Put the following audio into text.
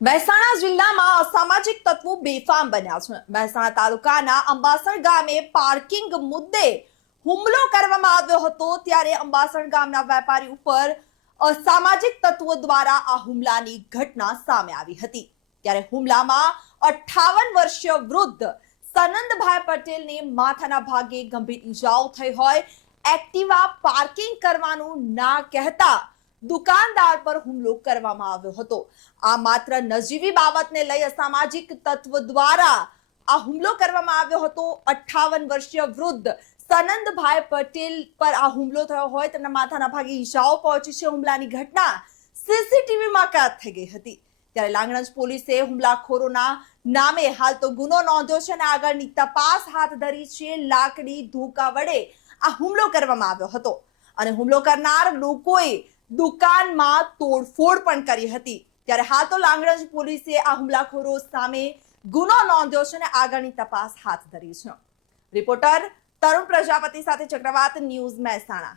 મહેસાણા જિલ્લામાં અસામાજિક તત્વો બેફામ બન્યા છે. મહેસાણા તાલુકાના અંબાસણ ગામે પાર્કિંગ મુદ્દે હુમલો કરવામાં આવ્યો હતો ત્યારે અંબાસણ ગામના વેપારી ઉપર અસામાજિક તત્વો દ્વારા આ હુમલાની ઘટના સામે આવી હતી. ત્યારે હુમલામાં અઠ્ઠાવન વર્ષીય વૃદ્ધ સનંદભાઈ પટેલને માથાના ભાગે ગંભીર ઈજાઓ થઈ હોય, એક્ટિવા પાર્કિંગ કરવાનું ના કહેતા દુકાનદાર પર હુમલો કરવામાં આવ્યો હતો. આ માત્ર નજીવી બાબતને લઈ અસામાજિક તત્વ દ્વારા આ હુમલો કરવામાં આવ્યો હતો. અઠ્ઠાવન વર્ષીય વૃદ્ધ સનંદભાઈ પટેલ પર આ હુમલો થયો હોય તેમના માથાના ભાગે ઈજાઓ પહોંચી છે. હુમલાની ઘટના સીસીટીવીમાં કેદ થઈ ગઈ હતી. ત્યારે લાંગણજ પોલીસે હુમલાખોરોના નામે હાલ તો ગુનો નોંધ્યો છે અને આગળની તપાસ હાથ ધરી છે. લાકડી, ધોકા વડે આ હુમલો કરવામાં આવ્યો હતો. અને હુમલો કરનાર લોકોએ દુકાનમાં તોડફોડ પણ કરી હતી. ત્યારે હાલ તો લાંગણજ પોલીસે આ હુમલાખોરો સામે ગુનો નોંધ્યો છે અને આગળની તપાસ હાથ ધરી છે. રિપોર્ટર તરુણ પ્રજાપતિ સાથે ચક્રવાત ન્યૂઝ મહેસાણા.